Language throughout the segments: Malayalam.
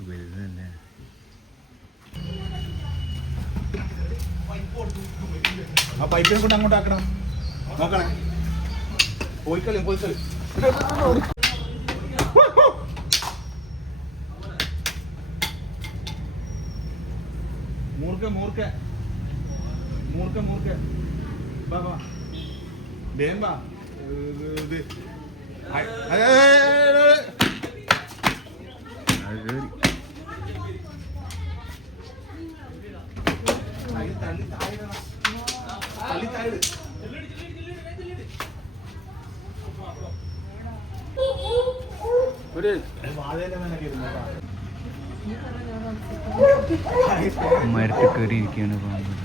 വലുതല്ലേ ആ പൈപ്പിനെ കൊണ്ട് അങ്ങോട്ട് ആക്കണം നോക്കണേ. പോയിക്കളി പോയിക്കളി മൂർക്ക മൂർക്ക മൂർക്ക മൂർക്ക ബാബാ വേമ്പാ ഇത് അതെ തള്ളി തള്ളി താഴെ. തള്ളി. മരത്തിൽ കയറിയിരിക്കുകയാണ് പാമ്പ്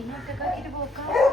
祈ってかけるぼか